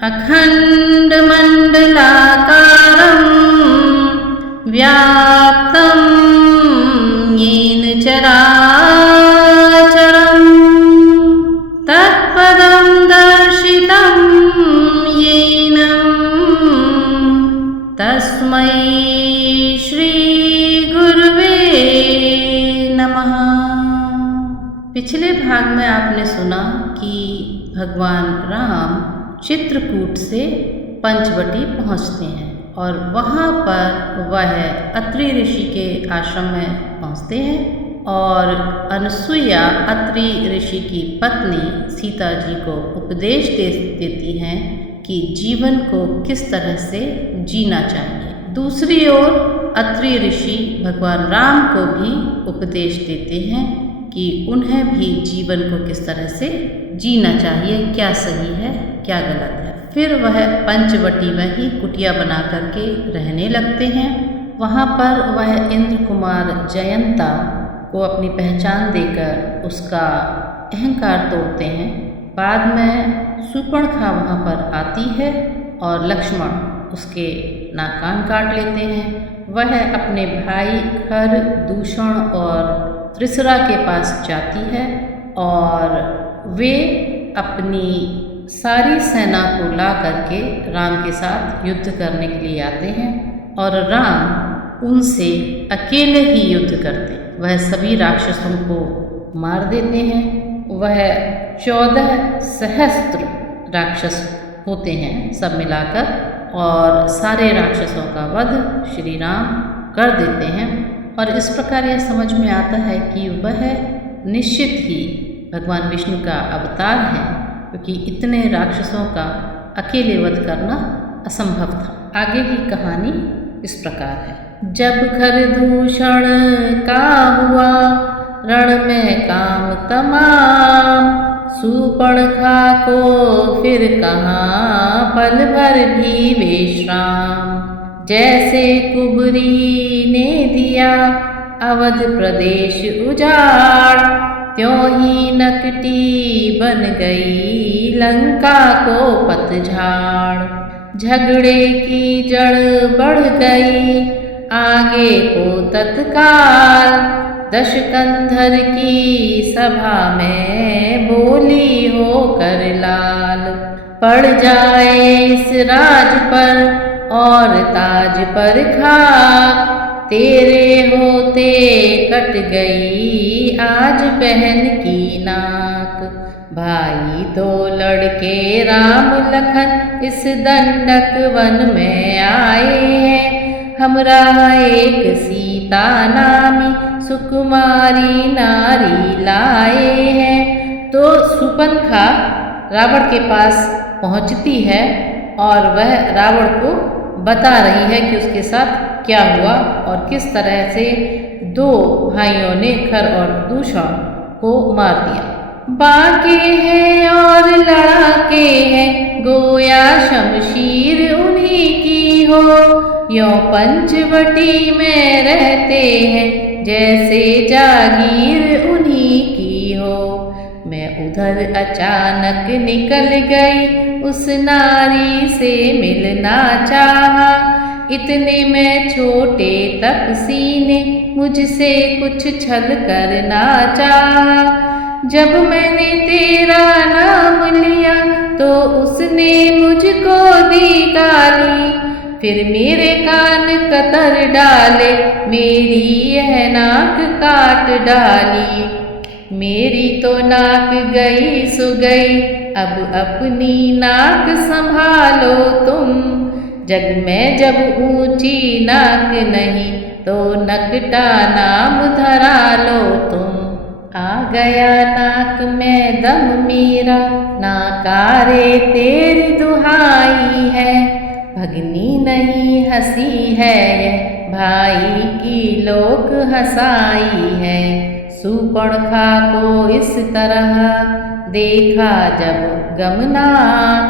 अखण्डमण्डलाकारं व्याप्तं येन चराचरं तत्पदं दर्शितं येन तस्मै श्री गुरुवे नमः। पिछले भाग में आपने सुना कि भगवान राम चित्रकूट से पंचवटी पहुँचते हैं और वहाँ पर वह अत्रि ऋषि के आश्रम में पहुँचते हैं और अनसुईया अत्रि ऋषि की पत्नी सीता जी को उपदेश देती हैं कि जीवन को किस तरह से जीना चाहिए। दूसरी ओर अत्रि ऋषि भगवान राम को भी उपदेश देते हैं कि उन्हें भी जीवन को किस तरह से जीना चाहिए, क्या सही है क्या गलत है। फिर वह पंचवटी में ही कुटिया बना करके रहने लगते हैं। वहाँ पर वह इंद्र कुमार जयंता को अपनी पहचान देकर उसका अहंकार तोड़ते हैं। बाद में शूर्पणखा वहाँ पर आती है और लक्ष्मण उसके नाक कान काट लेते हैं। वह अपने भाई खर, दूषण और त्रिसरा के पास जाती है और वे अपनी सारी सेना को ला करके राम के साथ युद्ध करने के लिए आते हैं और राम उनसे अकेले ही युद्ध करते हैं। वह सभी राक्षसों को मार देते हैं। वह 14 सहस्त्र राक्षस होते हैं सब मिलाकर और सारे राक्षसों का वध श्री राम कर देते हैं। और इस प्रकार यह समझ में आता है कि वह निश्चित ही भगवान विष्णु का अवतार है, क्योंकि इतने राक्षसों का अकेले वध करना असंभव था। आगे की कहानी इस प्रकार है। जब खरदूषण का हुआ रण में काम तमाम, शूर्पणखा को फिर कहाँ पल भर भी विश्राम। जैसे कुबरी ने दिया अवध प्रदेश उजाड़, त्यों ही नकटी बन गई लंका को पतझाड़। झगड़े की जड़ बढ़ गई आगे को तत्काल, दशकंधर की सभा में बोली होकर लाल। पड़ जाए इस राज पर और ताज पर खाक, तेरे होते कट गई आज बहन की नाक। भाई तो लड़के राम लखन इस दंडक वन में आए हैं, हमरा एक सीता नामी सुकुमारी नारी लाए हैं। तो शूर्पणखा रावण के पास पहुंचती है और वह रावण को बता रही है कि उसके साथ क्या हुआ और किस तरह से 2 भाइयों ने खर और दूषण को मार दिया। बाके हैं और लड़ाके हैं गोया शमशीर उन्हीं की हो, यों पंचवटी में रहते हैं जैसे जागीर उन्हीं की हो। मैं उधर अचानक निकल गई उस नारी से मिलना चाहा, इतने में छोटे तपसी ने मुझसे कुछ छल करना चाहा। जब मैंने तेरा नाम लिया तो उसने मुझको दी गाली, फिर मेरे कान कतर डाले मेरी यह नाक काट डाली। मेरी तो नाक गई सो गई, अब अपनी नाक संभालो तुम। जग में जब ऊंची नाक नहीं तो नकटा नाम धरा लो तुम। आ गया नाक में दम मेरा, नाकारे तेरी दुहाई है। भगनी नहीं हंसी है यह भाई की लोक हंसाई है। शूर्पणखा को इस तरह देखा जब गमनाक,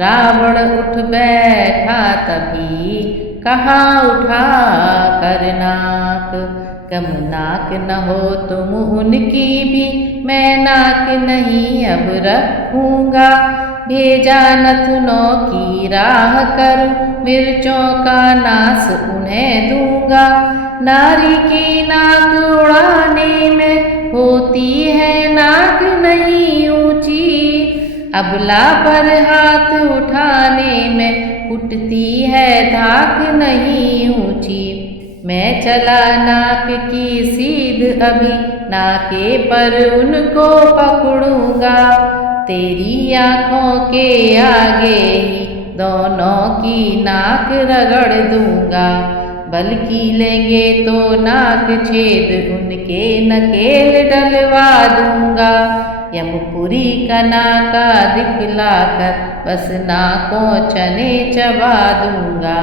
रावण उठ बैठा तभी कहा उठा कर नाक। कम नाक न हो तुम उनकी भी, मैं नाक नहीं अब रखूँगा। भेजा नथुनों की राह कर, मिर्चों का नाश उन्हें दूंगा। नारी की नाक उड़ाने में होती है नाक नहीं ऊंची, अबला पर हाथ उठाने में उठती है धाक नहीं ऊंची। मैं चला नाक की सीध अभी, नाके पर उनको पकड़ूंगा। तेरी आंखों के आगे ही दोनों की नाक रगड़ दूंगा। बल्कि लेंगे तो नाक छेद उनके नकेल डलवा दूंगा। यमपुरी का नाका दिखलाकर बस नाकों चने चबा दूंगा।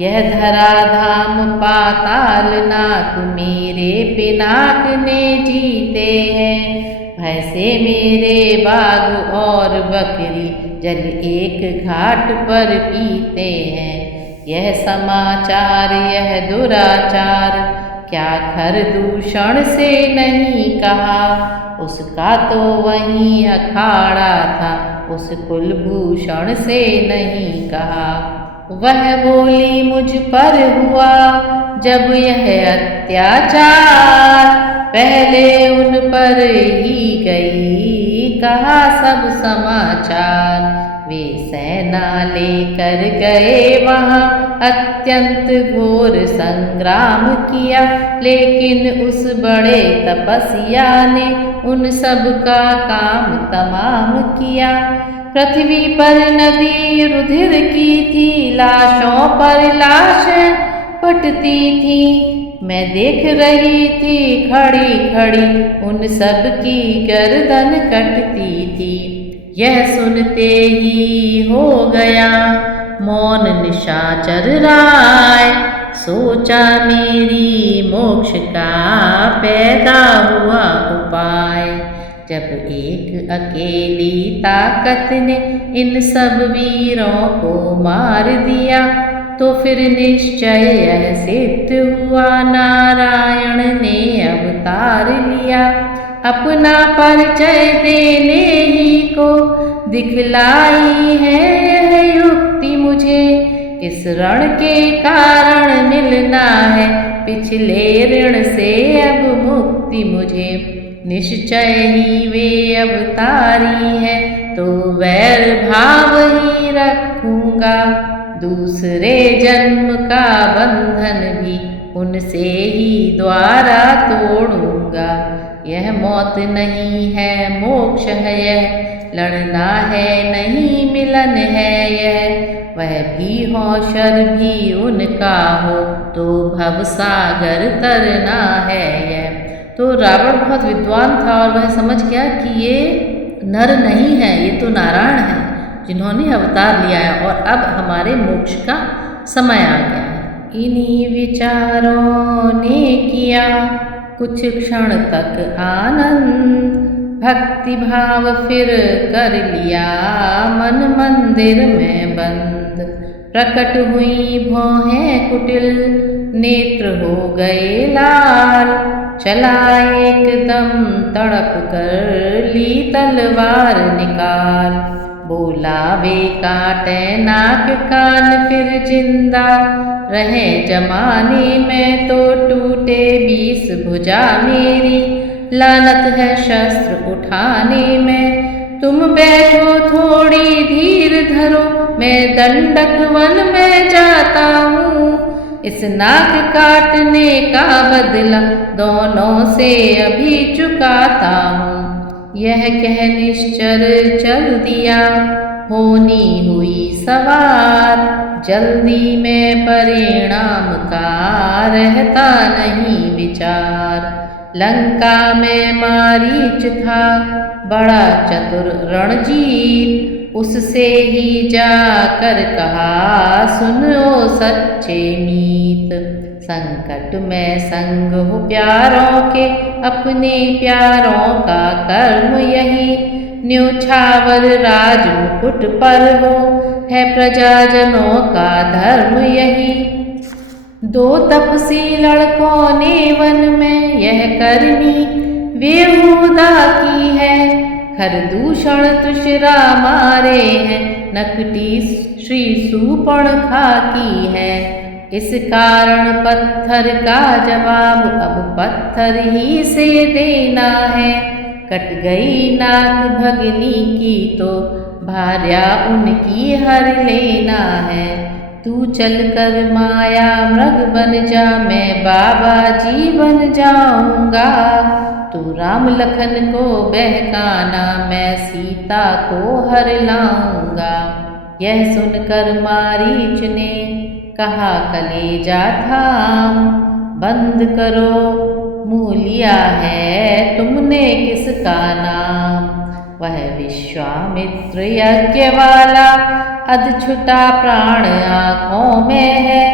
यह धराधाम पाताल नाक मेरे पिनाक ने जीते हैं। भैंसे मेरे बाग और बकरी जल एक घाट पर पीते हैं। यह समाचार यह दुराचार क्या खर दूषण से नहीं कहा। उसका तो वहीं अखाड़ा था, उस कुलभूषण से नहीं कहा। वह बोली मुझ पर हुआ जब यह अत्याचार, पहले उन पर ही गई कहा सब समाचार। वे सेना लेकर गए वहाँ अत्यंत घोर संग्राम किया, लेकिन उस बड़े तपस्या ने उन सब का काम तमाम किया। पृथ्वी पर नदी रुधिर की थी, लाशों पर लाशें पटती थी। मैं देख रही थी खड़ी खड़ी उन सब की गर्दन कटती थी। यह सुनते ही हो गया मौन निशाचर राय, सोचा मेरी मोक्ष का पैदा हुआ उपाय। जब एक अकेली ताकत ने इन सब वीरों को मार दिया, तो फिर निश्चय यह सिद्ध हुआ नारायण ने अवतार लिया। अपना परिचय देने ही को दिखलाई है यह युक्ति मुझे। इस ऋण के कारण मिलना है पिछले ऋण से अब मुक्ति मुझे। निश्चय ही वे अवतारी है तो वैर भाव ही रखूंगा। दूसरे जन्म का बंधन भी उनसे ही द्वारा तोड़ूंगा। यह मौत नहीं है मोक्ष है यह, लड़ना है नहीं मिलन है यह। वह भी हौशर भी उनका हो तो भवसागर तरना है यह। तो रावण बहुत विद्वान था और वह समझ गया कि ये नर नहीं है, ये तो नारायण है जिन्होंने अवतार लिया है और अब हमारे मोक्ष का समय आ गया है। इन्हीं विचारों ने किया कुछ क्षण तक आनंद, भक्ति भाव फिर कर लिया मन मंदिर में बंद। प्रकट हुई भौहें कुटिल, नेत्र हो गए लाल। चला एकदम तड़प कर ली तलवार निकाल। बोला वे काटे नाक कान फिर जिंदा रहे जमाने में तो टूटे 20 भुजा मेरी। लानत है शस्त्र उठाने में, तुम बैठो थोड़ी धीर धरो, मैं दंडक वन में जाता हूँ। इस नाक काटने का बदला दोनों से अभी चुकाता हूँ। यह कह निश्चर चल दिया, होनी हुई सवार। जल्दी में परिणाम का रहता नहीं विचार। लंका में मारीच था बड़ा चतुर रणजीत, उससे ही जाकर कहा सुनो सच्चे मीत। संकट में संग हो प्यारों के, अपने प्यारों का कर्म यही। न्योछावर राज मुकुट पर हो, है प्रजाजनों का धर्म यही। 2 तपसी लड़कों ने वन में यह करनी बेहुदा की है। खरदूषण तृषरा मारे हैं, नकटी श्री सूर्पणखा की है। इस कारण पत्थर का जवाब अब पत्थर ही से देना है। कट गई नाग भगनी की तो भार्या उनकी हर लेना है। तू चल कर माया मृग बन जा, मैं बाबा जी बन जाऊंगा। तू राम लखन को बहकाना, मैं सीता को हर लाऊंगा। यह सुनकर मारीच ने कहा कलेजा थाम, बंद करो मुँह लिया है तुमने किसका नाम। वह विश्वामित्र यज्ञ वाला अधछुटा प्राण आँखों में है।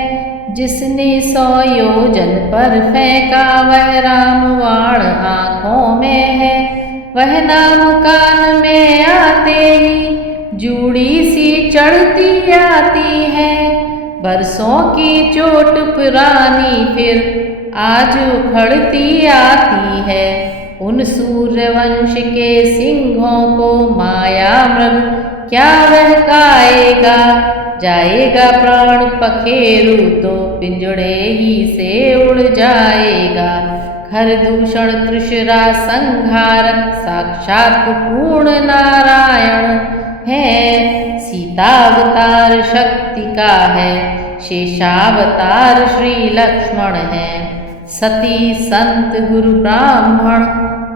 जिसने 100 योजन पर फेंका वह रामवाण आँखों में है। वह नाम कान में आते ही जूड़ी सी चढ़ती आती है। बरसों की चोट पुरानी फिर आज उखड़ती आती है। उन सूर्यवंश के सिंहों को माया मृग क्या बहकाएगा। जाएगा प्राण पखेरु तो पिंजड़े ही से उड़ जाएगा। खरदूषण तृषरा संहारक साक्षात पूर्ण नारायण है। सीतावतार शक्ति का है, शेषावतार श्री लक्ष्मण है। सती संत गुरु ब्राह्मण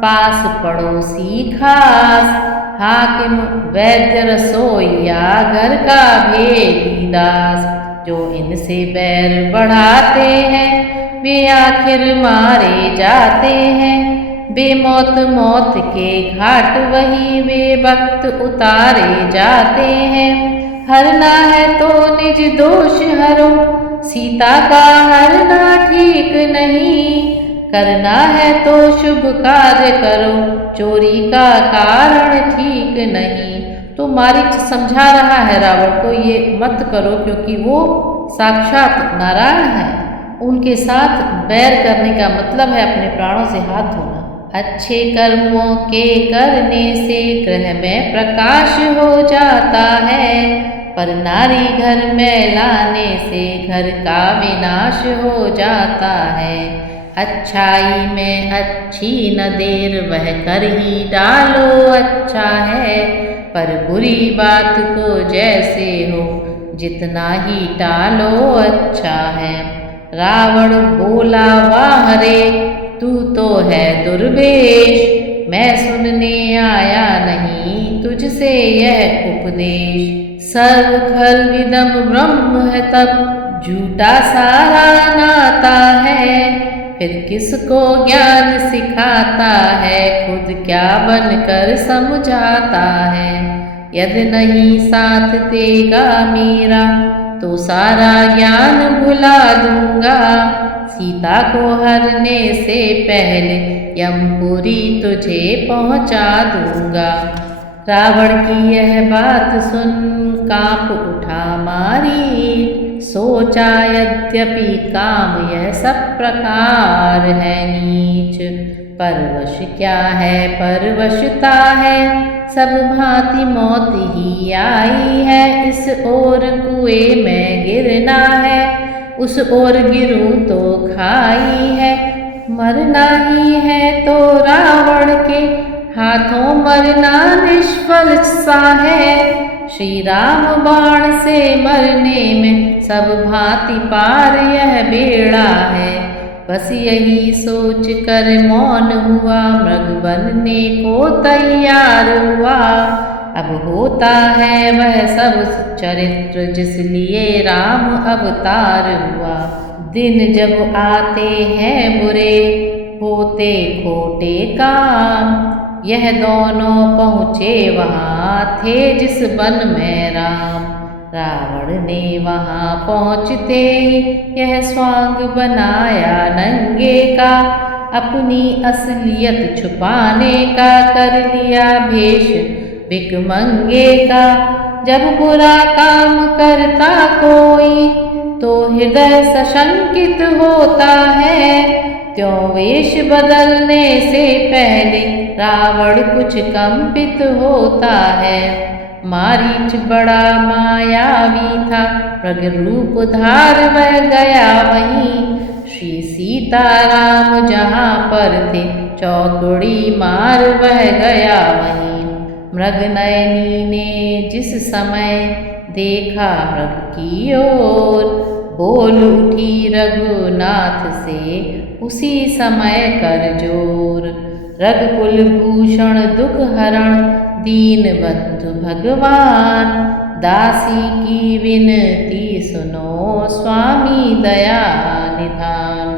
पास पड़ोसी खास। हाकिम वैद्य रसोइया घर का भेदी दास। जो इनसे बैर बढ़ाते हैं वे आखिर मारे जाते हैं। बेमौत मौत के घाट वही वे वक्त उतारे जाते हैं। हरना है तो निज दोष हरो, सीता का हरना ठीक नहीं। करना है तो शुभ कार्य करो, चोरी का कारण ठीक नहीं। तो मारीच समझा रहा है रावण को ये मत करो, क्योंकि वो साक्षात नारायण है। उनके साथ बैर करने का मतलब है अपने प्राणों से हाथ धोना। अच्छे कर्मों के करने से गृह में प्रकाश हो जाता है, पर नारी घर में लाने से घर का विनाश हो जाता है। अच्छाई में अच्छी न देर वह कर ही डालो अच्छा है, पर बुरी बात को जैसे हो जितना ही टालो अच्छा है। रावण बोला वाह रे तू तो है दुर्वेश, मैं सुनने आया नहीं तुझसे यह उपदेश। सर्व खल्विदम ब्रह्म है तब झूठा सारा नाता है, फिर किसको ज्ञान सिखाता है खुद क्या बनकर समझाता है। यदि नहीं साथ देगा मेरा तो सारा ज्ञान भुला दूंगा, सीता को हरने से पहले यमपुरी तुझे पहुंचा दूंगा। रावण की यह बात सुन कांप उठा मारी, सोचा यद्यपि काम यह सब प्रकार है नीच। परवश क्या है परवशता है, सब भांति मौत ही आई है। इस ओर कुएं में गिरना है, उस ओर गिरूं तो खाई है। मरना ही है तो रावण के हाथों मरना निष्फल सा है। श्री राम बाण से मरने में सब भांति पार यह बेड़ा है। बस यही सोच कर मौन हुआ, मृग बनने को तैयार हुआ। अब होता है वह सब चरित्र जिसलिए राम अवतार हुआ। दिन जब आते हैं बुरे होते खोटे काम, यह दोनों पहुँचे वहाँ थे जिस वन में राम। रावण ने वहाँ पहुँचते ही यह स्वांग बनाया नंगे का, अपनी असलियत छुपाने का कर लिया भेष भिखमंगे का। जब बुरा काम करता कोई तो हृदय सशंकित होता है, त्यों वेश बदलने से पहले रावण कुछ कंपित होता है। मारीच बड़ा मायावी था, मृग रूप धार वह गया वहीं। श्री सीताराम जहाँ पर थे, चौकड़ी मार वह गया वहीं। मृग नयनी ने जिस समय देखा मृग की ओर, बोल उठी रघुनाथ से उसी समय कर जोर। रघुकुल भूषण दुख हरण दीन बंधु भगवान, दासी की विनती सुनो स्वामी दया निधान।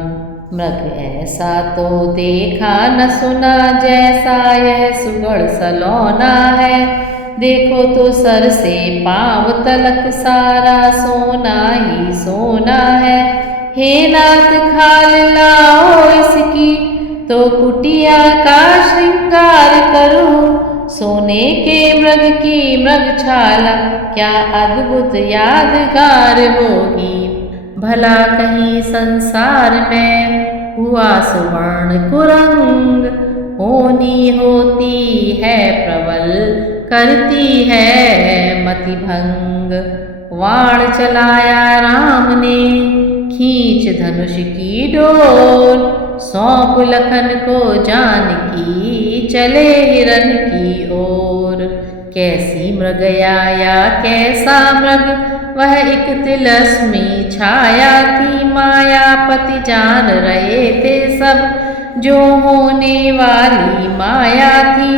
मृग ऐसा तो देखा न सुना, जैसा यह सुगढ़ सलोना है। देखो तो सर से पांव तलक सारा सोना ही सोना है। हे नाथ खाल लाओ इसकी, तो कुटिया का श्रृंगार करूं। सोने के मृग की मृगछाला क्या अद्भुत यादगार होगी। भला कहीं संसार में हुआ सुवर्ण कुरंग, होनी होती है प्रबल करती है मति भंग। वाण चलाया राम ने खींच धनुष की डोर, सौंप लखन को जानकी चले हिरन की ओर। कैसी मृगया या कैसा मृग, वह एक तिलस्मी छाया थी। मायापति जान रहे थे सब, जो होने वाली माया थी।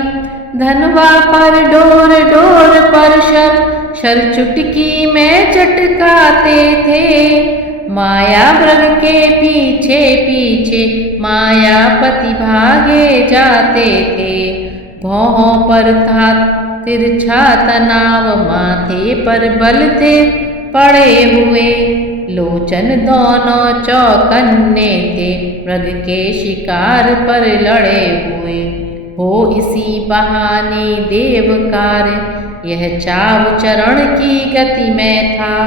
धनवा पर डोर डोर पर शर, शर चुटकी में चटकाते थे। माया मृग के पीछे पीछे मायापति भागे जाते थे। भौहों पर था तिरछा तनाव, माथे पर बल थे पड़े हुए। लोचन दोनों चौकन्ने थे, मृग के शिकार पर लड़े हुए। हो इसी बहाने देव कार्य, यह चाव चरण की गति में था।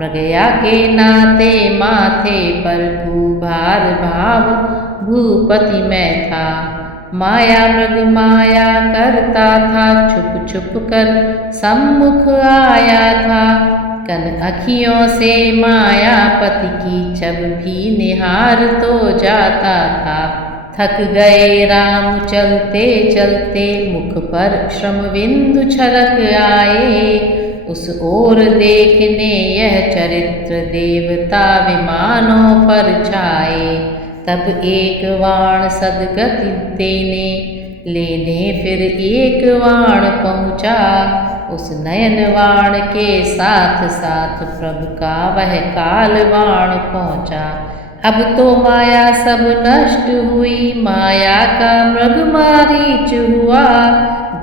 मृगया के नाते माथे पर भूभार भाव भूपति में था। माया मृग माया करता था, छुप छुप कर सम्मुख आया था। कन अखियों से मायापति की छब भी निहार तो जाता था। थक गए राम चलते चलते, मुख पर श्रम बिंदु छलक आए। उस ओर देखने यह चरित्र देवता विमानों पर छाए। तब एक वाण सदगति देने, लेने फिर एक वाण पहुँचा। उस नयन वाण के साथ साथ प्रभु का वह काल वाण पहुँचा। अब तो माया सब नष्ट हुई, माया का मृग मारीच हुआ।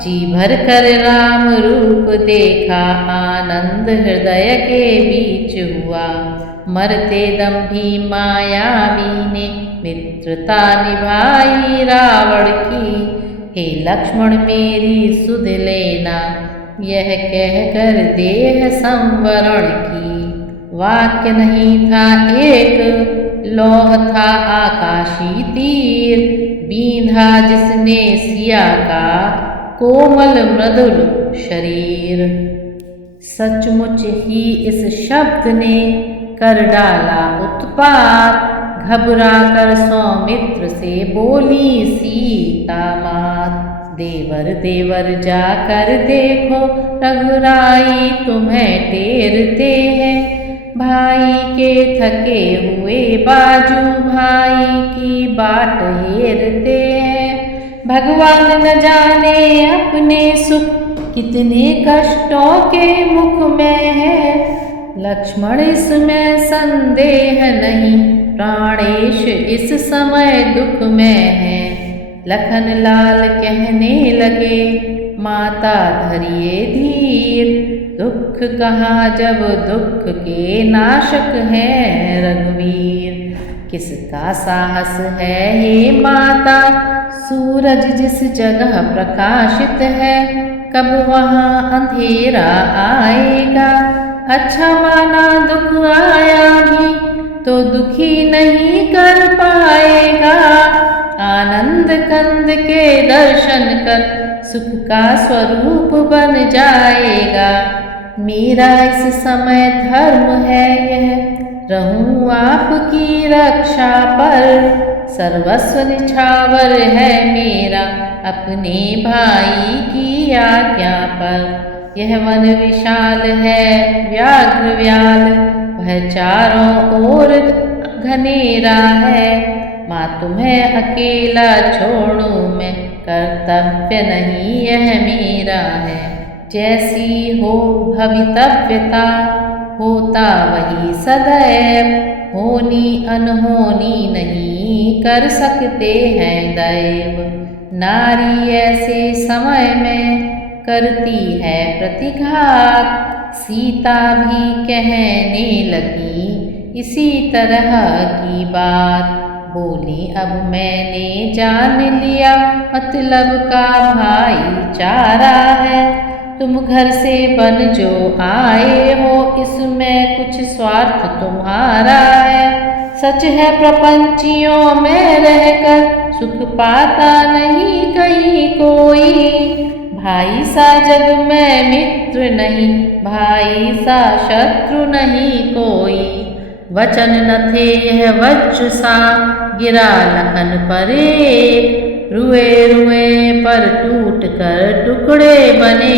जी भर कर राम रूप देखा, आनंद हृदय के बीच हुआ। मरते दम भी मायावी ने मित्रता निभाई रावण की। हे लक्ष्मण मेरी सुध लेना, यह कहकर देह संवरण की। वाक्य नहीं था एक, लौह था आकाशी तीर। बींधा जिसने सिया का कोमल मृदुल शरीर। सचमुच ही इस शब्द ने कर डाला उत्पात। घबरा कर सौमित्र से बोली सीता मात। देवर देवर जाकर देखो, रघुराई तुम्हें टेरते हैं। भाई के थके हुए बाजू भाई की बाट हेरते हैं। भगवान न जाने अपने सुख, कितने कष्टों के मुख में है। लक्ष्मण इसमें संदेह नहीं, प्राणेश इस समय दुख में है। लखन लाल कहने लगे, माता धरिए धीर। दुख कहाँ जब दुख के नाशक है रघुवीर। किसका साहस है हे माता, सूरज जिस जगह प्रकाशित है। कब वहाँ अंधेरा आएगा, अच्छा माना दुख आया भी तो दुखी नहीं कर पाएगा। आनंद कंद के दर्शन कर सुख का स्वरूप बन जाएगा। मेरा इस समय धर्म है यह, रहूं आपकी रक्षा पर। सर्वस्व निछावर है मेरा अपने भाई की आज्ञा पर। यह वन विशाल है व्याघ्र व्याल, वह चारों ओर घनेरा है। माँ तुम्हें अकेला छोड़ूं मैं, कर्तव्य नहीं यह मेरा है। जैसी हो भवितव्यता होता वही सदैव, होनी अनहोनी नहीं कर सकते हैं दैव। नारी ऐसे समय में करती है प्रतिघात, सीता भी कहने लगी इसी तरह की बात। बोली अब मैंने जान लिया मतलब का भाईचारा है। तुम घर से बन जो आए हो, इसमें कुछ स्वार्थ तुम्हारा है। सच है प्रपंचियों में रहकर सुख पाता नहीं कहीं कोई। भाई सा जग में मित्र नहीं, भाई सा शत्रु नहीं कोई। वचन न थे यह वज्र सा, गिरा लखन पर एक। रुए रुए पर टूट कर टुकड़े बने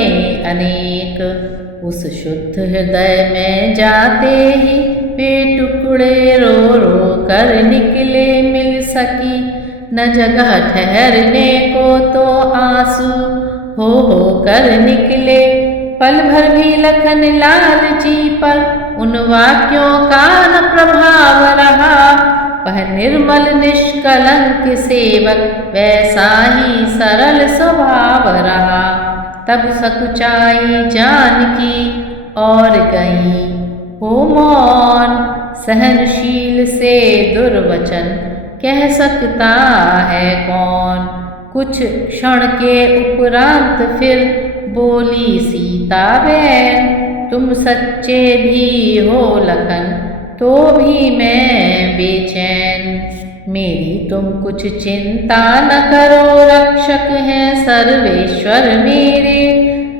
अनेक। उस शुद्ध हृदय में जाते ही वे टुकड़े रो रो कर निकले। मिल सकी न जगह ठहरने को तो आंसू हो कर निकले। पल भर भी लखन लाल जी पर उन वाक्यों का न प्रभाव रहा। वह निर्मल निष्कलंक सेवक वैसा ही सरल स्वभाव रहा। तब सकुचाई जानकी और गई हो मौन। सहनशील से दुर्वचन कह सकता है कौन। कुछ क्षण के उपरांत फिर बोली सीता बहन, तुम सच्चे भी हो लखन तो भी मैं बेचैन। मेरी तुम कुछ चिंता न करो, रक्षक हैं सर्वेश्वर मेरे।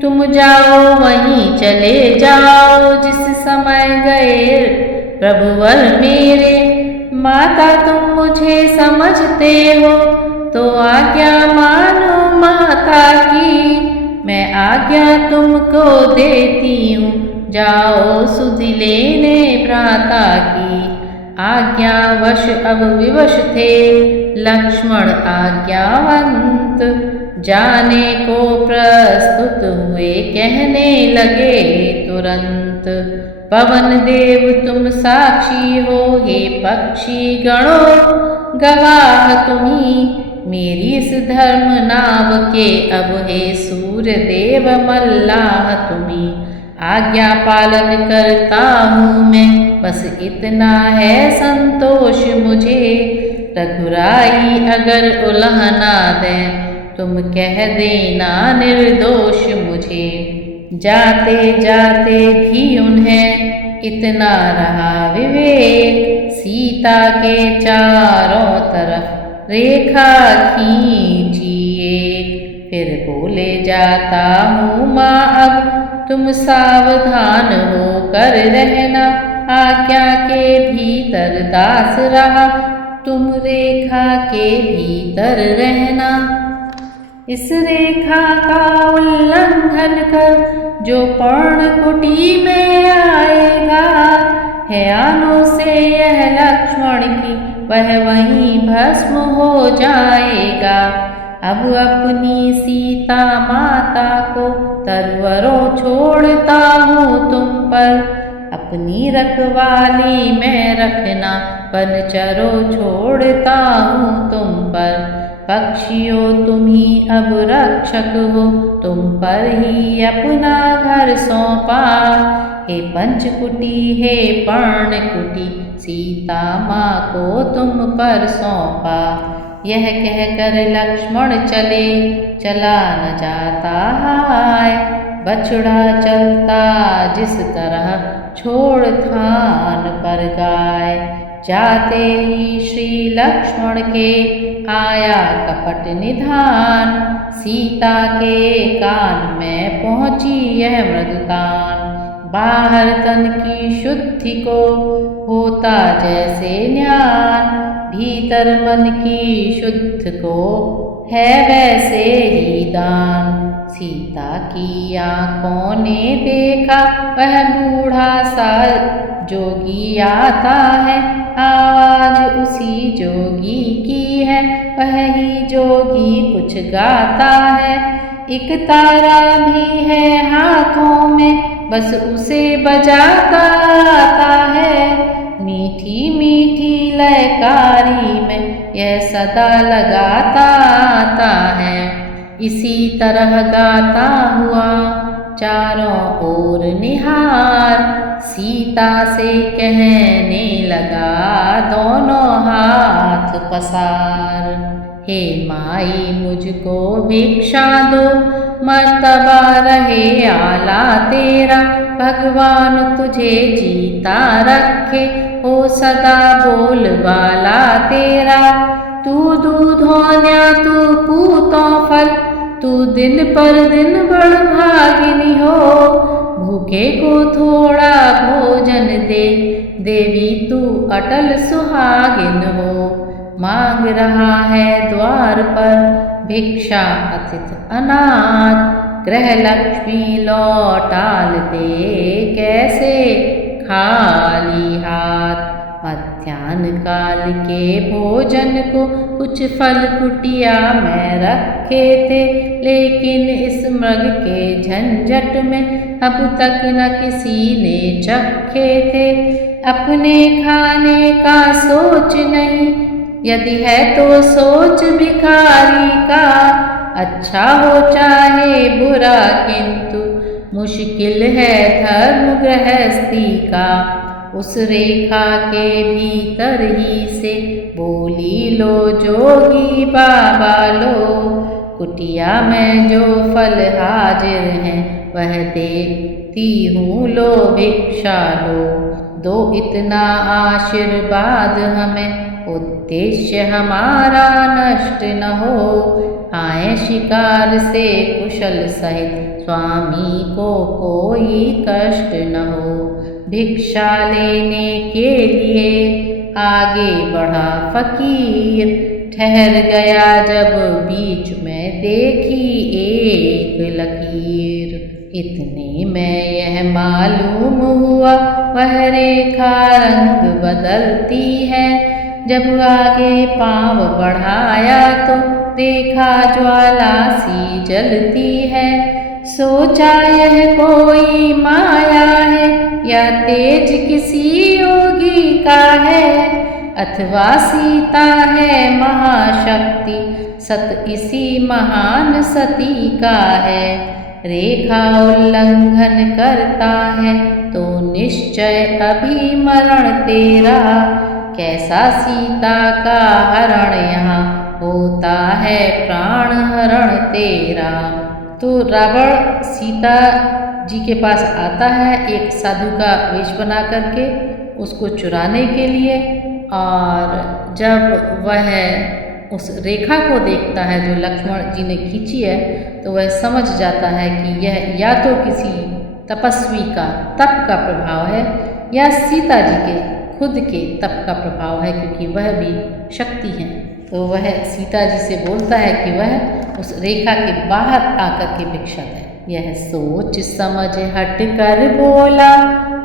तुम जाओ वहीं चले जाओ जिस समय गए प्रभुवर मेरे। माता तुम मुझे समझते हो तो आज्ञा मानो माता की। मैं आज्ञा तुमको देती हूँ, जाओ सुधि लेने भ्राता की। आज्ञावश अब विवश थे लक्ष्मण आज्ञावंत। जाने को प्रस्तुत हुए कहने लगे तुरंत। पवन देव तुम साक्षी हो हे पक्षी गणों, गवाह तुम्ही मेरी इस धर्म नाव के। अब हे सूर्य देव मल्लाह तुम्ही। आज्ञा पालन करता हूँ मैं, बस इतना है संतोष मुझे। रघुराई अगर उल्हना दें तुम कह देना निर्दोष मुझे। जाते जाते भी उन्हें इतना रहा विवेक। सीता के चारों तरफ रेखा खींचिए। फिर बोले जाता हूँ माँ अब तुम सावधान होकर रहना। आज्ञा के भीतर दास रहा, तुम रेखा के भीतर रहना। इस रेखा का उल्लंघन कर जो पर्णकुटी में आएगा, है आनों से यह लक्ष्मण की वह वहीं भस्म हो जाएगा। अब अपनी सीता माता को तरवरों छोड़ता हूँ तुम पर। अपनी रखवाली में रखना वनचरों छोड़ता हूँ तुम पर। पक्षियों तुम ही अब रक्षक हो, तुम पर ही अपना घर सौंपा। हे पंचकुटी हे पर्णकुटी, सीता माँ को तुम पर सौंपा। यह कहकर लक्ष्मण चले, चला न जाता हाय। बछड़ा चलता जिस तरह छोड़ थान पर गाय। जाते ही श्री लक्ष्मण के आया कपट निधान। सीता के कान में पहुँची यह मृदुतान। बाहर तन की शुद्धि को होता जैसे ज्ञान, भीतर मन की शुद्ध को है वैसे ही दान। सीता की आँखों ने देखा वह बूढ़ा सा जोगी आता है। आवाज उसी जोगी की है, वह ही जोगी कुछ गाता है। एक तारा भी है हाथों में, बस उसे बजाता आता है। मीठी मीठी लयकारी में यह सदा लगाता आता है। इसी तरह गाता हुआ चारों ओर निहार, सीता से कहने लगा दोनों हाथ पसार। हे माई मुझको भिक्षा दो, मर्तबा रहे आला तेरा। भगवान तुझे जीता रखे, हो सदा बोल बाला तेरा। तू दूधोन्या तू पूतों फल, तू दिन पर दिन बढ़ भागिनी हो। भूखे को थोड़ा भोजन दे, देवी तू अटल सुहागिन हो। मांग रहा है द्वार पर भिक्षा अतिथि अनाथ, गृह लक्ष्मी लौटाल दे कैसे खाली हाथ। मध्याह्न काल के भोजन को कुछ फल कुटिया में रखे थे, लेकिन इस मृग के झंझट में अब तक न किसी ने चखे थे। अपने खाने का सोच नहीं, यदि है तो सोच भिखारी का। अच्छा हो चाहे बुरा किंतु मुश्किल है धर्म गृहस्थी का। उस रेखा के भीतर ही से बोली लो जोगी बाबा लो। कुटिया में जो फल हाजिर हैं वह देती हूँ, लो भिक्षा लो। दो इतना आशीर्वाद हमें, उद्देश्य हमारा नष्ट न हो। आए शिकार से कुशल सहित, स्वामी को कोई कष्ट न हो। भिक्षा लेने के लिए आगे बढ़ा फकीर, ठहर गया जब बीच में देखी एक लकीर। इतने में यह मालूम हुआ वह रेखा रंग बदलती है। जब आगे पाँव बढ़ाया तो देखा ज्वाला सी जलती है। सोचा यह कोई माया है या तेज किसी योगी का है, अथवा सीता है महाशक्ति, सत इसी महान सती का है। रेखा उल्लंघन करता है तो निश्चय अभी मरण तेरा। कैसा सीता का हरण यहाँ होता है प्राण हरण तेरा। तो रावण सीता जी के पास आता है एक साधु का वेश बना करके उसको चुराने के लिए। और जब वह उस रेखा को देखता है जो लक्ष्मण जी ने खींची है तो वह समझ जाता है कि यह या तो किसी तपस्वी का तप का प्रभाव है या सीता जी के खुद के तप का प्रभाव है, क्योंकि वह भी शक्ति हैं। तो वह सीता जी से बोलता है कि वह उस रेखा के बाहर आकर के भिक्षा दे। यह सोच समझ हट कर बोला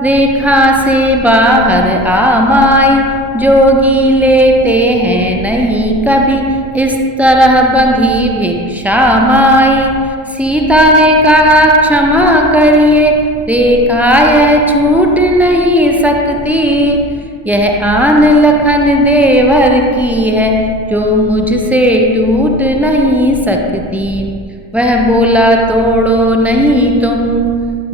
रेखा से बाहर आ माई। जोगी लेते हैं नहीं कभी इस तरह बंधी भिक्षा माई। सीता ने कहा क्षमा करिए रेखा यह छूट नहीं सकती। यह आन लखन देवर की है जो मुझसे टूट नहीं सकती। वह बोला तोड़ो नहीं तुम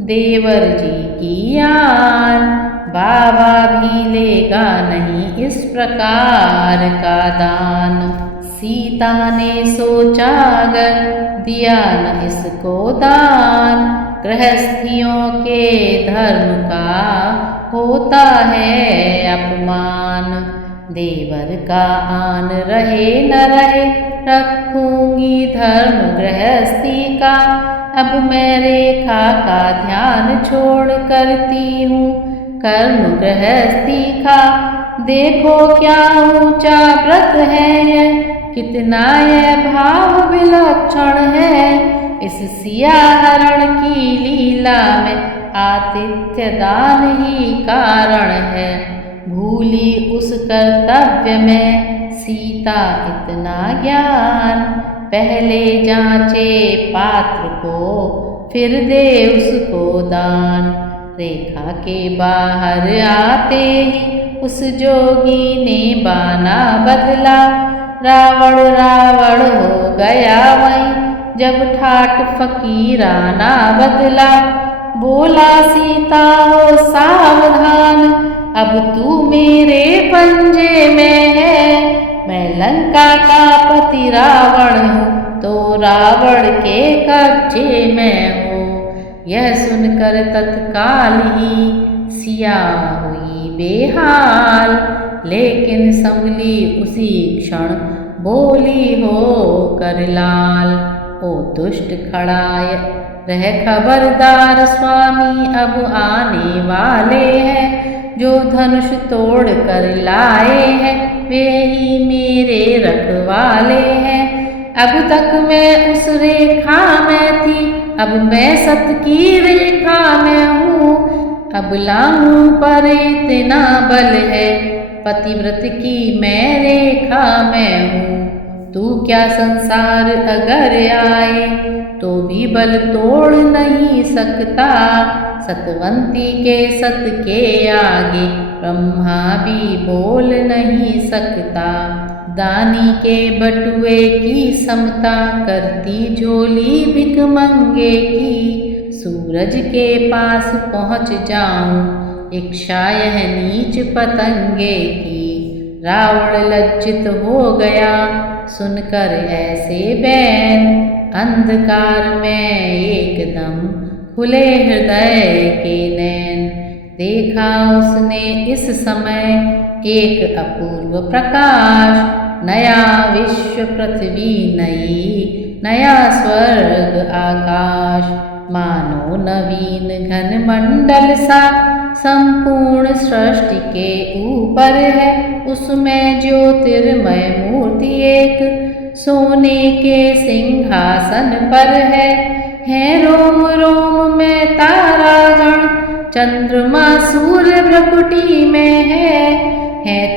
देवर जी की आन, बाबा भी लेगा नहीं इस प्रकार का दान। सीता ने सोचा अगर दिया न इसको दान, गृहस्थियों के धर्म का होता है अपमान। देवर का आन रहे न रहे, रखूंगी धर्म गृहस्थी का। अब मैं रेखा का ध्यान छोड़ करती हूँ कर्म गृहस्थी का। देखो क्या ऊंचा व्रत है यह, कितना यह भाव विलक्षण है। इस सिया हरण की लीला में आतिथ्य दान ही कारण है। भूली उस कर्तव्य में सीता इतना ज्ञान। पहले जांचे पात्र को फिर दे उसको दान। रेखा के बाहर आते ही उस जोगी ने बाना बदला। रावण रावण हो गया वहीं जब ठाट फकीराना बदला। बोला सीता हो सावधान, अब तू मेरे पंजे में है। मैं लंका का पति रावण हूँ तो रावण के कब्जे में हूँ। यह सुनकर तत्काल ही सिया हुई बेहाल। लेकिन संभली उसी क्षण बोली हो कर लाल। ओ दुष्ट खड़ाय रह खबरदार, स्वामी अब आने वाले हैं। जो धनुष तोड़ कर लाए हैं वे ही मेरे रखवाले हैं। अब तक मैं उस रेखा में थी, अब मैं सत की रेखा में हूँ। अब लाऊं पर इतना बल है, पतिव्रत की मैं रेखा में हूँ। तू क्या संसार अगर आए तो भी बल तोड़ नहीं सकता। सतवंती के सत के आगे ब्रह्मा भी बोल नहीं सकता। दानी के बटुए की समता करती झोली भिखमंगे की। सूरज के पास पहुँच जाऊं इच्छा यह नीच पतंगे की। रावण लज्जित हो गया सुनकर ऐसे बैन। अंधकार में एकदम खुले हृदय के नैन। देखा उसने इस समय एक अपूर्व प्रकाश। नया विश्व पृथ्वी नई, नया स्वर्ग आकाश। मानो नवीन घन मंडल सा संपूर्ण सृष्टि के ऊपर है। उसमें ज्योतिर्मय मूर्ति एक सोने के सिंहासन पर है रोम रोम में तारागण। चंद्रमा सूर्य भ्रकुटी में है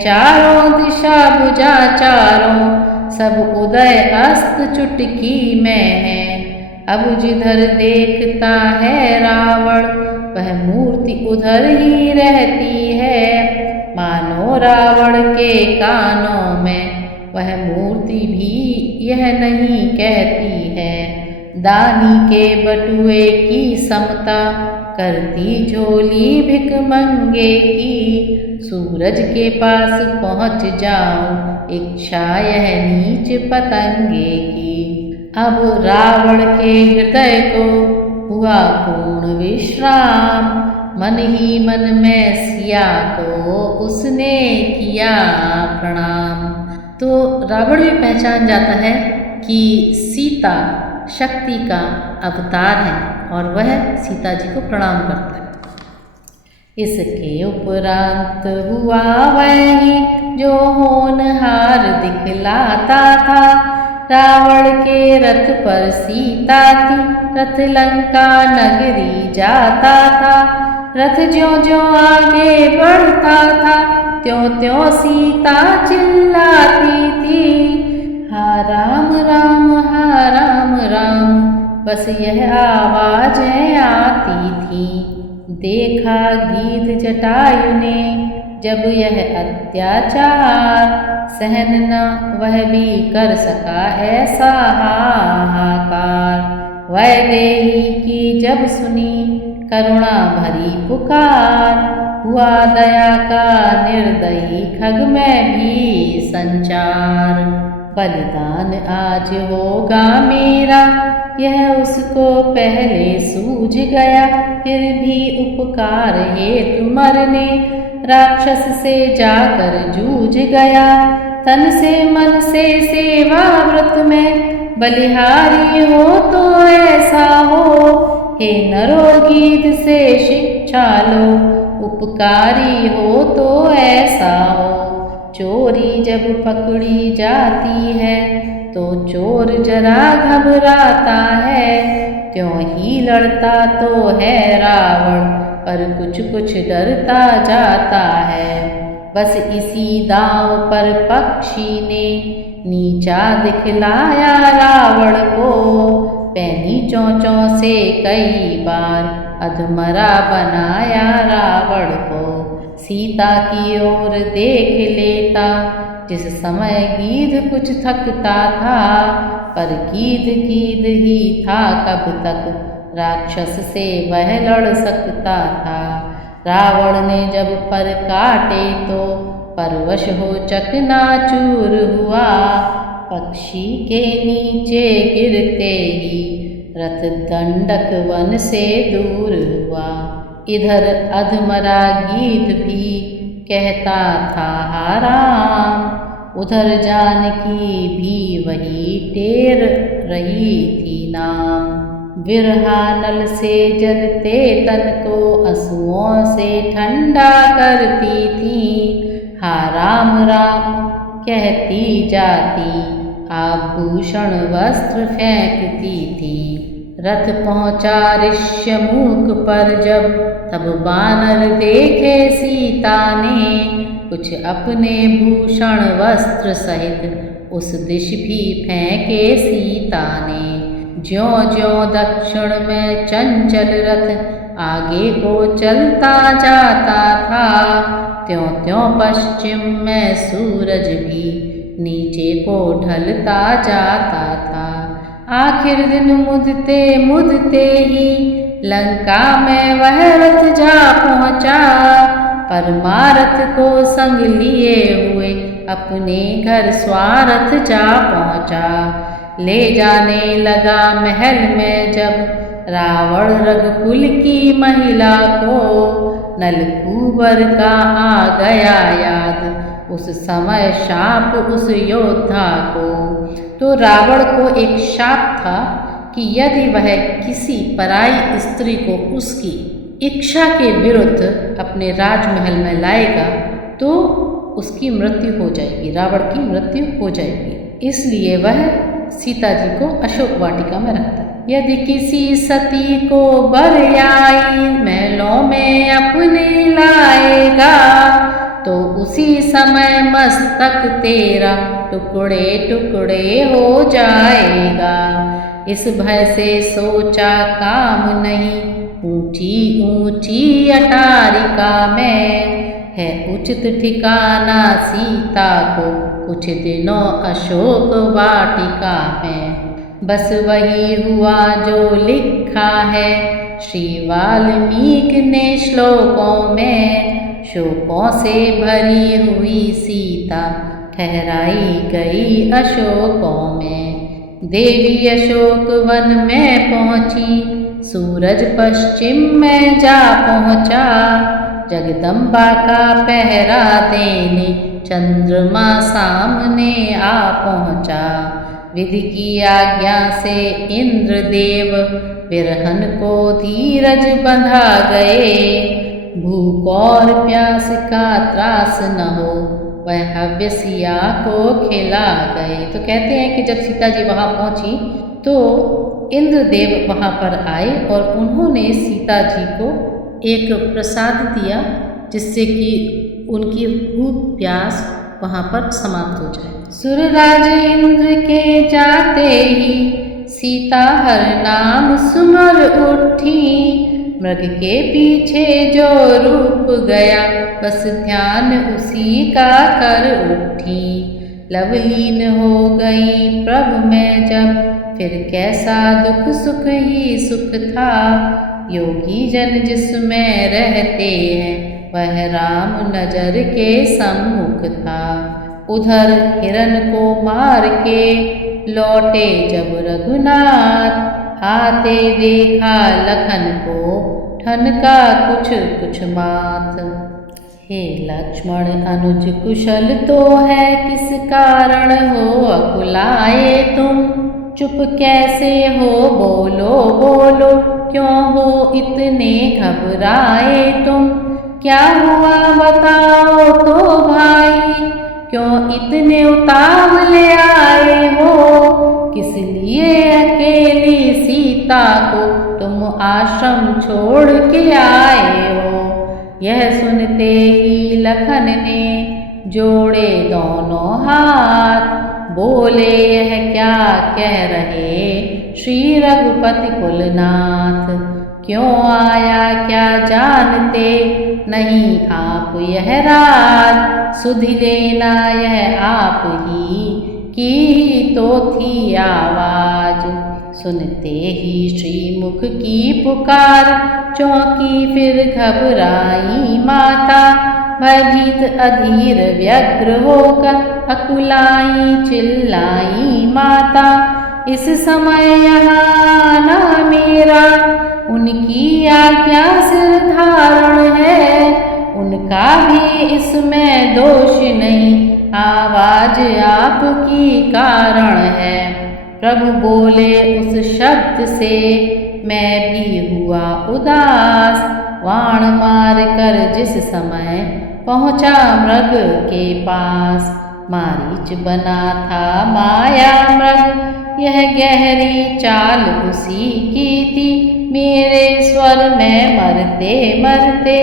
चारों दिशा भुजा चारों। सब उदय अस्त चुटकी में है। अब जिधर देखता है रावण वह मूर्ति उधर ही रहती है। मानो रावण के कानों में वह मूर्ति भी यह नहीं कहती है। दानी के बटुए की समता करती झोली भिखमंगे की। सूरज के पास पहुँच जाऊं इच्छा यह नीच पतंगे की। अब रावण के हृदय को हुआ पूर्ण विश्राम। मन ही मन में सिया को उसने किया प्रणाम। तो रावण भी पहचान जाता है कि सीता शक्ति का अवतार है और वह सीता जी को प्रणाम करता है। इसके उपरांत हुआ वही जो होनहार दिखलाता था। रावण के रथ पर सीता थी, रथ लंका नगरी जाता था। रथ ज्यों ज्यों आगे बढ़ता था त्यों त्यों सीता चिल्लाती थी। हा राम राम हा राम राम बस यह आवाज़ें आती थी। देखा गीध जटायु ने जब यह अत्याचार, सहन न वह भी कर सका ऐसा हाहाकार। वैदेही की जब सुनी करुणा भरी पुकार, हुआ दया का निर्दयी खग में भी संचार। बलिदान आज होगा मेरा यह उसको पहले सूझ गया, फिर भी उपकार हेतु मरने राक्षस से जाकर जूझ गया। तन से मन से सेवा व्रत में बलिहारी हो तो ऐसा हो, हे नरो गीत से शिक्षा लो, उपकारी हो तो ऐसा हो। चोरी जब पकड़ी जाती है तो चोर जरा घबराता है, त्यों ही लड़ता तो है रावण, पर कुछ कुछ डरता जाता है। बस इसी दांव पर पक्षी ने नीचा दिखलाया रावण को, पैनी चोंचों से कई बार अधमरा बनाया रावण को। सीता की ओर देख लेता जिस समय गीध कुछ थकता था, पर गीध गीध ही था कब तक राक्षस से वह लड़ सकता था। रावण ने जब पर काटे तो परवश हो चकनाचूर हुआ, पक्षी के नीचे गिरते ही रथ दंडक वन से दूर हुआ। इधर अधमरा गीध भी कहता था हा राम, उधर जानकी भी वही टेर रही थी नाम। विरहा नल से जलते तन को आंसुओं से ठंडा करती थी, हा राम राम कहती जाती आभूषण वस्त्र फेंकती थी। रथ पहुँचा ऋष्यमुख पर जब, तब बानर देखे सीता ने, कुछ अपने भूषण वस्त्र सहित उस दिश भी फेंके सीता ने। ज्यों ज्यों दक्षिण में चंचल रथ आगे को चलता जाता था, त्यों त्यों पश्चिम में सूरज भी नीचे को ढलता जाता था। आखिर दिन मुदते मुदते ही लंका में वह रथ जा पहुँचा, परमारथ को संग लिए हुए अपने घर स्वारथ जा पहुँचा। ले जाने लगा महल में जब रावण रघुकुल की महिला को, नलकूबर का आ गया याद उस समय शाप उस योद्धा को। तो रावण को एक शाप था कि यदि वह किसी पराई स्त्री को उसकी इच्छा के विरुद्ध अपने राजमहल में लाएगा तो उसकी मृत्यु हो जाएगी, रावण की मृत्यु हो जाएगी। इसलिए वह सीता जी को अशोक वाटिका में रखता है। यदि किसी सती को बर आई महलों में अपने लाएगा, तो उसी समय मस्तक तेरा टुकड़े टुकड़े हो जाएगा। इस भय से सोचा काम नहीं, ऊंची ऊंची अटारिका में है उचित ठिकाना सीता को, कुछ दिनों अशोक वाटिका में। बस वही हुआ जो लिखा है श्री वाल्मीकि ने श्लोकों में। शोकों से भरी हुई सीता ठहराई गई अशोकों में। देवी अशोक वन में पहुँची, सूरज पश्चिम में जा पहुँचा। जगदम्बा का पहरा देने चंद्रमा सामने आ पहुँचा। विधि की आज्ञा से इंद्रदेव बिरहन को धीरज बंधा गए। भूख और प्यास का त्रास न हो वह हव्य सिया को खिला गए। तो कहते हैं कि जब सीता जी वहाँ पहुँची तो इंद्रदेव वहाँ पर आए और उन्होंने सीता जी को एक प्रसाद दिया जिससे कि उनकी भूख प्यास वहाँ पर समाप्त हो जाए। सुरराज इंद्र के जाते ही सीता हर नाम सुमर उठी। मृग के पीछे जो रूप गया बस ध्यान उसी का कर उठी। लवलीन हो गई प्रभु में जब फिर कैसा दुख सुख ही सुख था। योगी जन जिसमें रहते हैं वह राम नजर के सम्मुख था। उधर हिरन को मार के लौटे जब रघुनाथ आते देखा लखन को ठनका कुछ कुछ माथ। हे लक्ष्मण अनुज कुशल तो है, किस कारण हो अकुलाए तुम? चुप कैसे हो, बोलो बोलो, क्यों हो इतने घबराए तुम? क्या हुआ बताओ तो भाई, क्यों इतने उतावले आए हो? किस लिए अकेली सीता को तुम आश्रम छोड़ के आए हो? यह सुनते ही लखन ने जोड़े दोनों हाथ, बोले यह क्या कह रहे श्री रघुपति कुलनाथ? क्यों आया क्या जानते नहीं आप यह राज? सुध लेना यह आप ही की तो थी आवाज। सुनते ही श्रीमुख की पुकार, चौंकी फिर घबराई माता। भयभीत अधीर व्यग्र होकर अकुलाई चिल्लाई माता। इस समय यहाँ ना मेरा उनकी आज्ञा सिर धारण है, उनका भी इसमें दोष नहीं, आवाज आपकी कारण है। प्रभु बोले उस शब्द से मैं भी हुआ उदास, वाण मार कर जिस समय पहुँचा मृग के पास। मारीच बना था माया मृग, यह गहरी चाल उसी की थी, मेरे स्वर में मरते मरते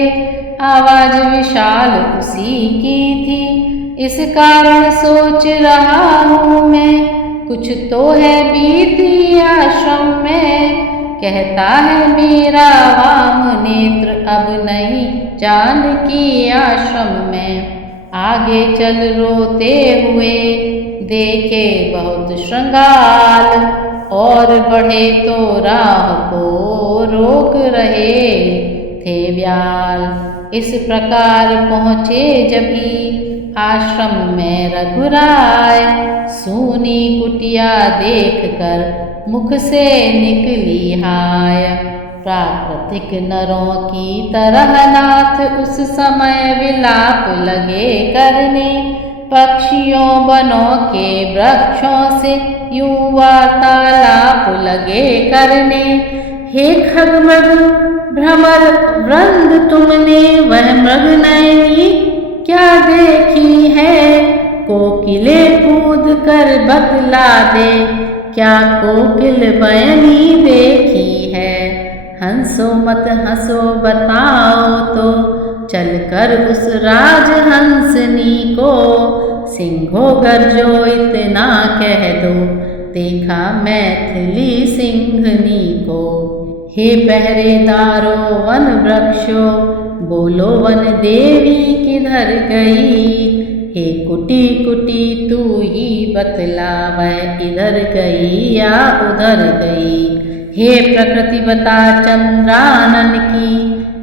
आवाज विशाल उसी की थी। इस कारण सोच रहा हूँ मैं, कुछ तो है बीती आश्रम में। कहता है मेरा वाम नेत्र अब नहीं जानकी आश्रम में। आगे चल रोते हुए देखे बहुत श्रृंगार, और बढ़े तो राह को रोक रहे थे व्याल। इस प्रकार पहुँचे जभी आश्रम में रघुराय, सूनी कुटिया देख कर मुख से निकली हाय। प्राकृतिक नरों की तरह नाथ उस समय विलाप लगे करने, पक्षियों बनों के वृक्षों से यूं वार्तालाप लगे करने। हे खगमृग भ्रमर वृंद तुमने वह मृग नयनी क्या देखी है? कोकिले कूद कर बतला दे, क्या कोकिल बयनी देखी है? हंसो मत हंसो बताओ तो, चलकर उस राजहंसनी को। सिंहो गर्जो इतना कह दो, देखा मैथिली सिंहनी को। हे पहरेदारो वन वृक्षो, बोलो वन देवी किधर गई? हे कुटी कुटी तू ही बतला, वह इधर गई या उधर गई? हे प्रकृति बता चंद्रानन की,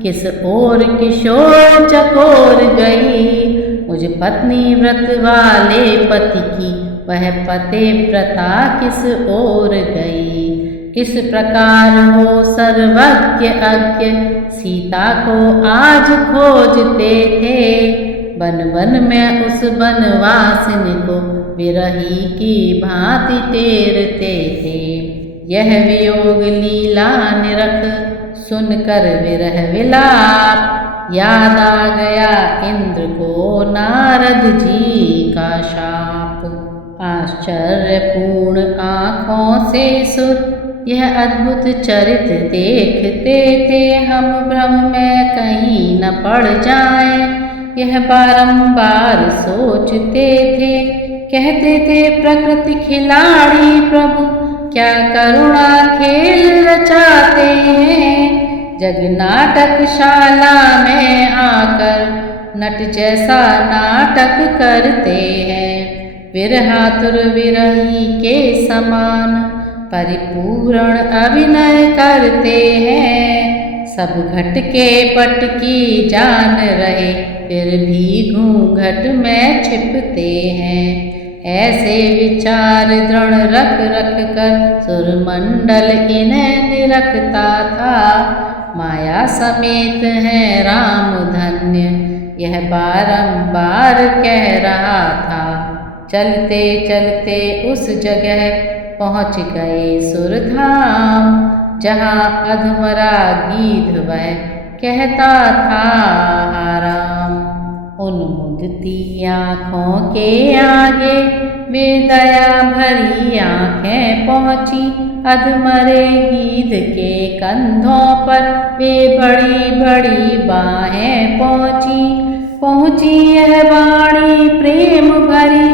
किस ओर किशोर चकोर गई? मुझ पत्नी व्रत वाले पति की, वह पते व्रता किस ओर गई? किस प्रकार हो सर्वज्ञ अज्ञ, सीता को आज खोजते थे। वन वन में उस बनवासिनी को, विरही की भांति टेरते थे। यह वियोग लीला निरख, सुनकर विरह विलाप, याद आ गया इंद्र को नारद जी का शाप। आश्चर्यपूर्ण आँखों से सुर यह अद्भुत चरित देखते थे हम, भ्रम में कहीं न पड़ जाए यह बारंबार सोचते थे। कहते थे प्रकृति खिलाड़ी प्रभु, क्या करुणा खेल रचाते हैं। जग नाटकशाला में आकर नट जैसा नाटक करते हैं। विरहातुर विरही के समान परिपूर्ण अभिनय करते हैं। सब घट के पट की जान रहे, फिर भी घूंघट में छिपते हैं। ऐसे विचार दृढ़ रख रख कर सुरमंडल इन्हें निरखता था। माया समेत है राम धन्य, यह बारंबार कह रहा था। चलते चलते उस जगह पहुँच गए सुरधाम, जहाँ अधमरा गीध वह कहता था राम। उन्मुदती आँखों के आगे वे दया भरी आँखें पहुँची, अधमरे गीध के कंधों पर वे बड़ी बड़ी बाहें पहुँची यह वाणी प्रेम भरी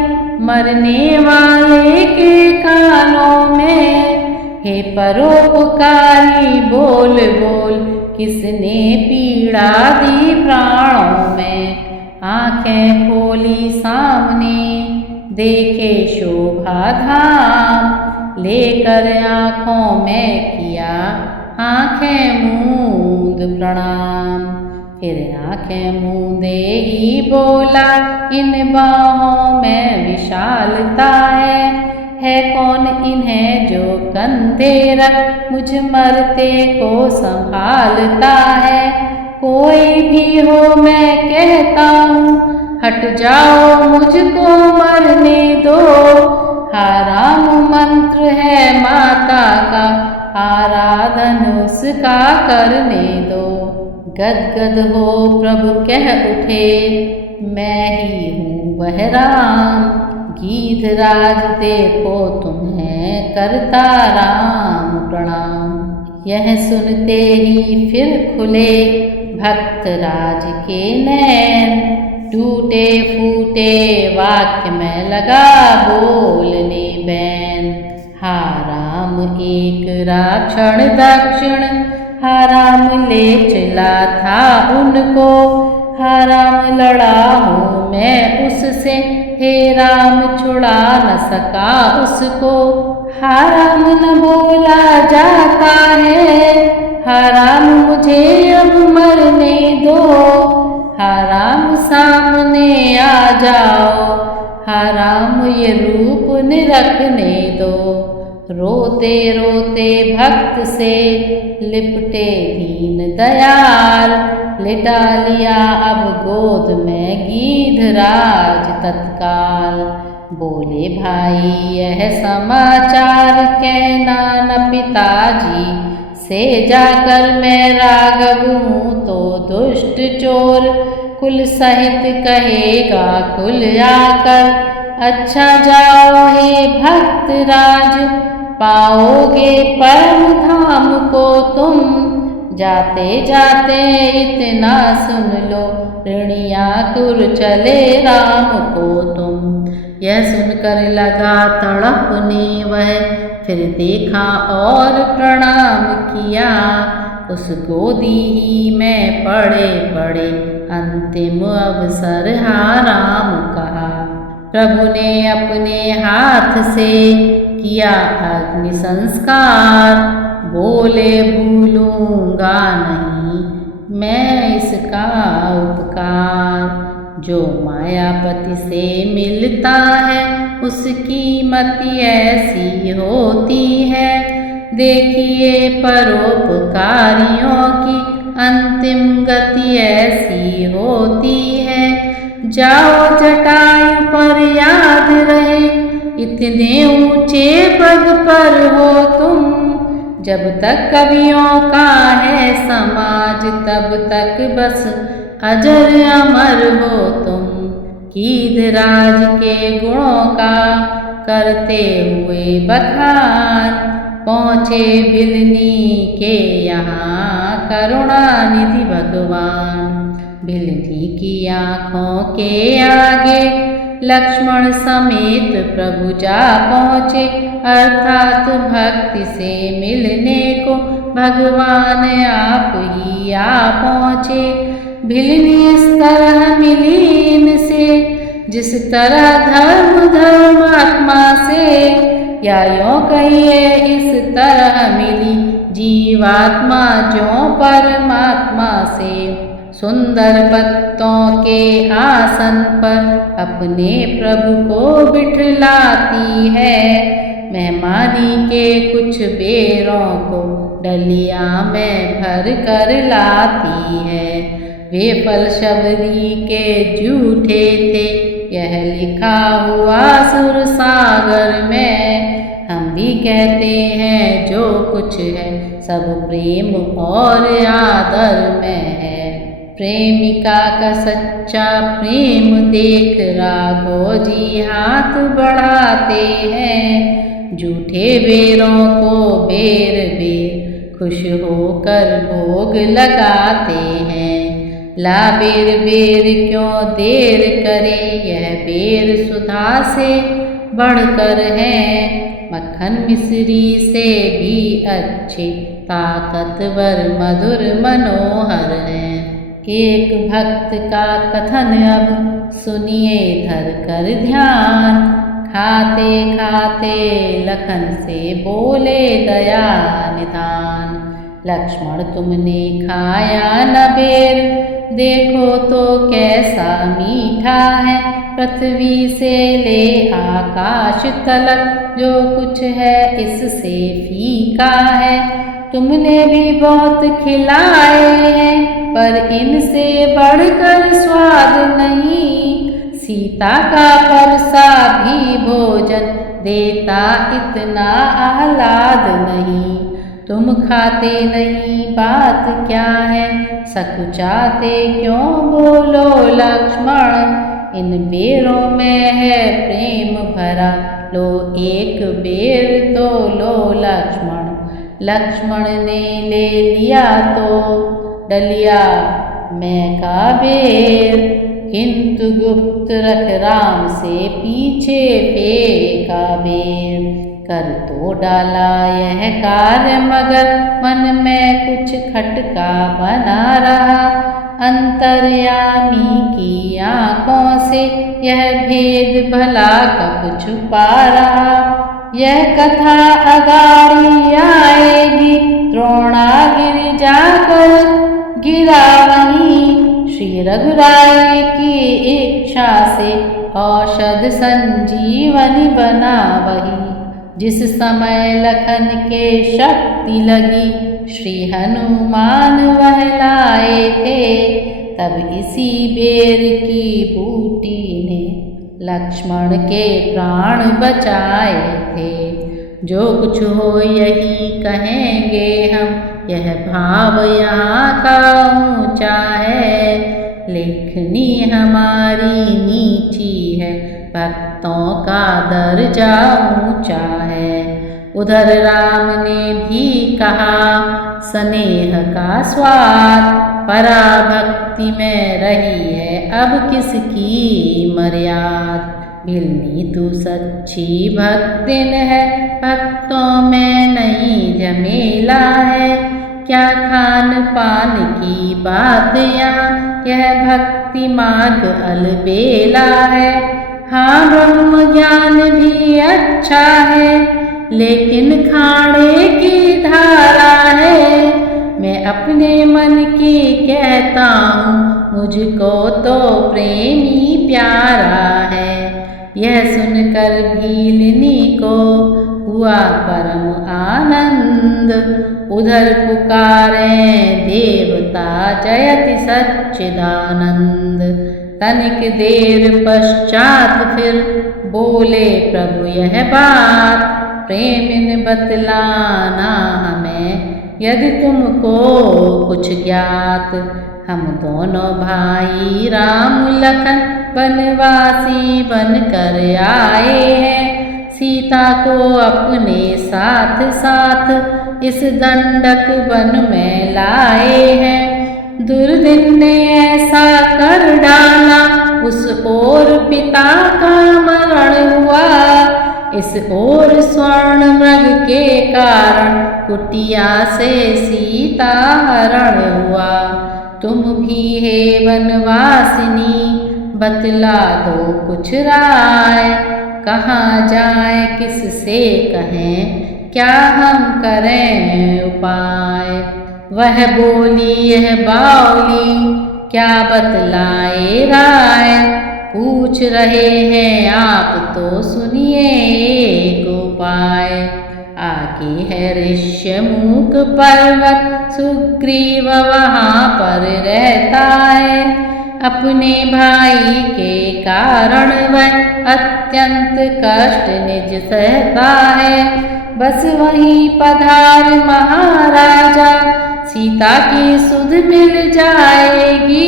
मरने वाले के कानों में। हे परोपकारी बोल बोल, किसने पीड़ा दी प्राणों में। आँखें खोली सामने देखे शोभा धाम, लेकर आँखों में किया आँखें मूंद प्रणाम। फिर आँखें मूंदे ही बोला, इन बाहों में विशालता है कौन इन्हें जो कंधे रख मुझ मरते को संभालता है। कोई भी हो मैं कहता हूँ, हट जाओ मुझको मरने दो। राम मंत्र है माता का, आराधन उसका करने दो। गदगद हो प्रभु कह उठे, मैं ही हूँ वह राम। गीधराज देखो तुम्हें करता राम प्रणाम। यह सुनते ही फिर खुले भक्तराज के नैन, टूटे फूटे वाक्य में लगा बोलने बैन। हा राम एक राक्षण दक्षिण, हा राम ले चला था उनको। हा राम लड़ा हूँ मैं उससे, हे राम छुड़ा न सका उसको। हा राम न बोला जाता है, हा राम मुझे अब मरने दो। हा राम सामने आ जाओ, हा राम ये रूप निरखने दो। रोते रोते भक्त से लिपटे दीन दयाल, लिटा लिया अब गोद में गीधराज तत्काल। बोले भाई यह समाचार कहना न पिताजी से, जाकर मैं राघव हूँ तो दुष्ट चोर कुल सहित कहेगा कुल आकर। अच्छा जाओ हे भक्त राज, पाओगे परम धाम को तुम। जाते जाते इतना सुन लो, ऋणिया तुर चले राम को तुम। यह सुनकर लगा तड़पने वह, फिर देखा और प्रणाम किया। उस गोदी ही में पड़े पड़े अंतिम अवसर हा राम कहा। प्रभु ने अपने हाथ से किया अग्नि संस्कार, बोले भूलूंगा नहीं मैं इसका उपकार। जो मायापति से मिलता है उसकी मति ऐसी होती है। देखिए परोपकारियों की अंतिम गति ऐसी होती है। जाओ जटायु पर याद रहे, इतने ऊंचे पद पर हो तुम। जब तक कवियों का है समाज, तब तक बस अजर अमर हो तुम। गीधराज के गुणों का करते हुए बखान, पहुँचे बिलनी के यहाँ करुणानिधि भगवान। बिलनी की आँखों के आगे लक्ष्मण समेत प्रभु जा पहुँचे, अर्थात भक्ति से मिलने को भगवान आप ही आ पहुँचे। भिलनी इस तरह मिली इनसे, जिस तरह धर्मात्मा से, या यों कहिए इस तरह मिली जीवात्मा ज्यों परमात्मा से। सुंदर पत्तों के आसन पर अपने प्रभु को बिठलाती है। मेहमानी के कुछ बेरों को डलिया में भर कर लाती है। वे फल शबरी के जूठे थे, यह लिखा हुआ सुर सागर में। हम भी कहते हैं जो कुछ है सब प्रेम और आदर में है। प्रेमिका का सच्चा प्रेम देख राघव जी हाथ बढ़ाते हैं। झूठे बेरों को बेर बेर खुश होकर भोग लगाते हैं। ला बेर बेर क्यों देर करे, यह बेर सुधा से बढ़कर है। मक्खन मिश्री से भी अच्छे, ताकतवर मधुर मनोहर हैं। एक भक्त का कथन अब सुनिए धर कर ध्यान। खाते खाते लखन से बोले दया निधान। लक्ष्मण तुमने खाया न बेर, देखो तो कैसा मीठा है। पृथ्वी से ले आकाश तलक जो कुछ है इससे फीका है। तुमने भी बहुत खिलाए हैं पर इनसे बढ़कर स्वाद नहीं। सीता का परसा भी भोजन देता इतना आह्लाद नहीं। तुम खाते नहीं बात क्या है, सकुचाते क्यों बोलो लक्ष्मण। इन बेरों में है प्रेम भरा, लो एक बेर तो लो लक्ष्मण। लक्ष्मण ने ले लिया तो डलिया में का बेर, किंतु गुप्त रख राम से पीछे फेंका बेर। कर तो डाला यह कार्य मगर मन में कुछ खटका बना रहा। अंतर्यामी की आँखों से यह भेद भला कब छुपा रहा। यह कथा अगाड़ी आएगी, द्रोणागिरि जाकर गिरा वहीं। श्री रघुराय की इच्छा से औषध संजीवनी बना वही। जिस समय लखन के शक्ति लगी, श्री हनुमान वहलाए थे। तब इसी बेर की बूटी ने लक्ष्मण के प्राण बचाए थे। जो कुछ हो यही कहेंगे हम, यह भाव यहाँ का ऊँचा है। लेखनी हमारी नीची है, भक्तों का दर्जा ऊँचा है। उधर राम ने भी कहा स्नेह का स्वाद, पराभक्ति में रही है अब किसकी मर्याद। भिलनी तू सच्ची भक्तिन है, भक्तों में नहीं झमेला है। क्या खान पान की बात यहाँ, यह भक्ति मार्ग अलबेला है। हाँ ब्रह्म ज्ञान भी अच्छा है, लेकिन खाने की धारा है। मैं अपने मन की कहता हूँ, मुझको तो प्रेमी प्यारा है। यह सुनकर भीलनी को हुआ परम आनंद। उधर पुकारे देवता जयति सच्चिदानंद। तनिक देर पश्चात फिर बोले प्रभु यह बात। प्रेमिन बतलाना हमें यदि तुमको कुछ ज्ञात। हम दोनों भाई राम लखन वनवासी बनकर आए हैं। सीता को अपने साथ साथ इस दंडक वन में लाए हैं। दुर्दिन ने ऐसा कर डाला, उस ओर पिता का मरण हुआ। इस ओर स्वर्ण मृग के कारण कुटिया से सीता हरण हुआ। तुम भी हे वनवासिनी, बतला दो कुछ राय। कहाँ जाए किससे कहें, क्या हम करें उपाय। वह बोली यह बावली, क्या बतलाए राय, पूछ रहे हैं आप तो सुनिए एक उपाय। आगे है ऋष्यमूक पर्वत, सुग्रीव वहाँ पर रहता है। अपने भाई के कारण वह अत्यंत कष्ट निज सहता है। बस वहीं पधार महाराजा, सीता की सुध मिल जाएगी।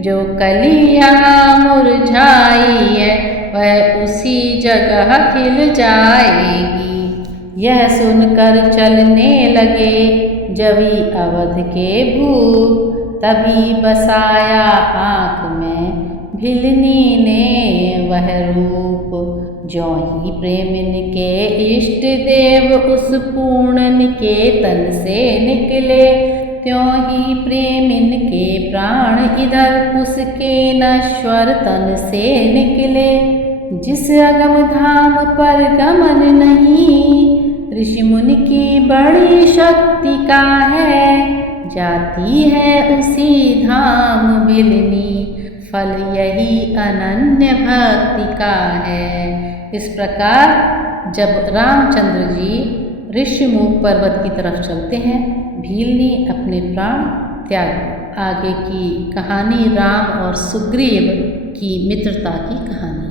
जो कली यहाँ मुरझाई है वह उसी जगह खिल जाएगी। यह सुनकर चलने लगे जभी अवध के भूप, तभी बसाया आँख में भिलनी ने वह रूप। ज्यों ही प्रेमिन के इष्ट देव उस पूर्ण निकेतन से निकले, त्यों ही प्रेमिन के प्राण इधर उसके नश्वर तन से निकले। जिस अगम धाम पर गमन नहीं, ऋषि मुनि की बड़ी शक्ति का है। जाती है उसी धाम भिलनी, फल यही अनन्य भक्ति का है। इस प्रकार जब रामचंद्र जी ऋष्यमूक पर्वत की तरफ चलते हैं, भीलनी अपने प्राण त्याग। आगे की कहानी राम और सुग्रीव की मित्रता की कहानी।